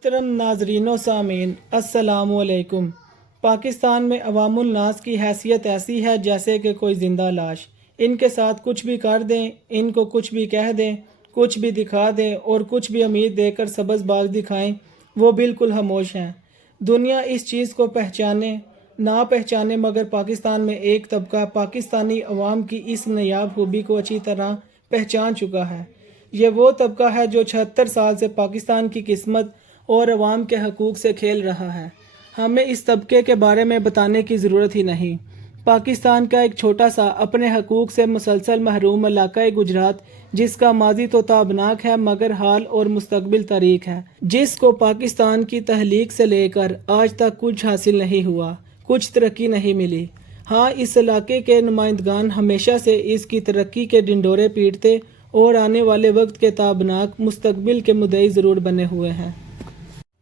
محترم ناظرین و سامعین السلام علیکم۔ پاکستان میں عوام الناس کی حیثیت ایسی ہے جیسے کہ کوئی زندہ لاش۔ ان کے ساتھ کچھ بھی کر دیں، ان کو کچھ بھی کہہ دیں، کچھ بھی دکھا دیں اور کچھ بھی امید دے کر سبز باغ دکھائیں، وہ بالکل خاموش ہیں۔ دنیا اس چیز کو پہچانے نہ پہچانے مگر پاکستان میں ایک طبقہ پاکستانی عوام کی اس نایاب خوبی کو اچھی طرح پہچان چکا ہے۔ یہ وہ طبقہ ہے جو 76 سال سے پاکستان کی قسمت اور عوام کے حقوق سے کھیل رہا ہے۔ ہمیں اس طبقے کے بارے میں بتانے کی ضرورت ہی نہیں۔ پاکستان کا ایک چھوٹا سا اپنے حقوق سے مسلسل محروم علاقہ گجرات، جس کا ماضی تو تابناک ہے مگر حال اور مستقبل تاریک ہے، جس کو پاکستان کی تخلیق سے لے کر آج تک کچھ حاصل نہیں ہوا، کچھ ترقی نہیں ملی۔ ہاں، اس علاقے کے نمائندگان ہمیشہ سے اس کی ترقی کے ڈنڈورے پیٹتے اور آنے والے وقت کے تابناک مستقبل کے مدعی ضرور بنے ہوئے ہیں۔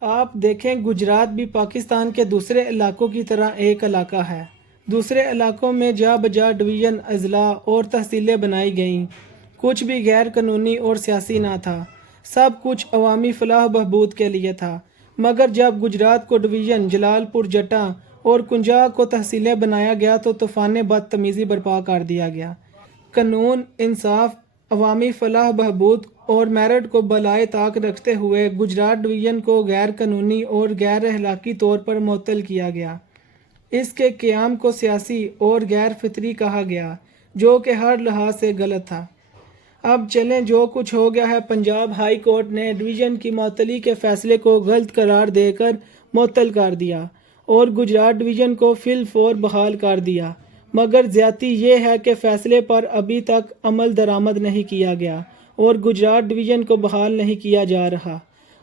آپ دیکھیں، گجرات بھی پاکستان کے دوسرے علاقوں کی طرح ایک علاقہ ہے۔ دوسرے علاقوں میں جا بجا ڈویژن، اضلاع اور تحصیلیں بنائی گئیں۔ کچھ بھی غیر قانونی اور سیاسی نہ تھا، سب کچھ عوامی فلاح و بہبود کے لیے تھا۔ مگر جب گجرات کو ڈویژن، جلال پور جٹاں اور کنجا کو تحصیلیں بنایا گیا تو طوفان بدتمیزی برپا کر دیا گیا۔ قانون، انصاف، عوامی فلاح و بہبود اور میرٹ کو بالائے طاق رکھتے ہوئے گجرات ڈویژن کو غیر قانونی اور غیر اخلاقی طور پر معطل کیا گیا۔ اس کے قیام کو سیاسی اور غیر فطری کہا گیا، جو کہ ہر لحاظ سے غلط تھا۔ اب چلیں، جو کچھ ہو گیا ہے، پنجاب ہائی کورٹ نے ڈویژن کی معطلی کے فیصلے کو غلط قرار دے کر معطل کر دیا اور گجرات ڈویژن کو فی الفور بحال کر دیا۔ مگر زیادتی یہ ہے کہ فیصلے پر ابھی تک عمل درآمد نہیں کیا گیا اور گجرات ڈویژن کو بحال نہیں کیا جا رہا۔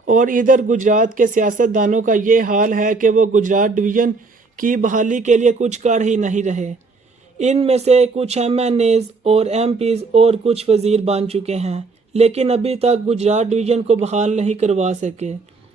اور ادھر گجرات کے سیاست دانوں کا یہ حال ہے کہ وہ گجرات ڈویژن کی بحالی کے لیے کچھ کر ہی نہیں رہے۔ ان میں سے کچھ MNAs اور MPs اور کچھ وزیر بن چکے ہیں، لیکن ابھی تک گجرات ڈویژن کو بحال نہیں کروا سکے۔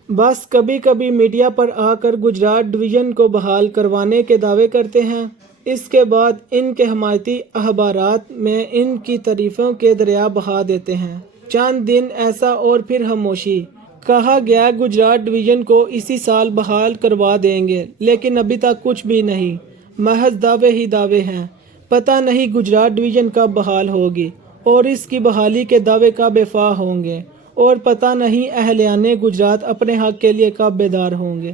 بس کبھی کبھی میڈیا پر آ کر گجرات ڈویژن کو بحال کروانے کے دعوے کرتے ہیں، اس کے بعد ان کے حمایتی اخبارات میں ان کی تعریفوں کے دریا بہا دیتے ہیں۔ چند دن ایسا اور پھر خاموشی۔ کہا گیا گجرات ڈویژن کو اسی سال بحال کروا دیں گے، لیکن ابھی تک کچھ بھی نہیں، محض دعوے ہی دعوے ہیں۔ پتہ نہیں گجرات ڈویژن کب بحال ہوگی اور اس کی بحالی کے دعوے کب وفا ہوں گے، اور پتہ نہیں اہلیان گجرات اپنے حق کے لیے کب بیدار ہوں گے۔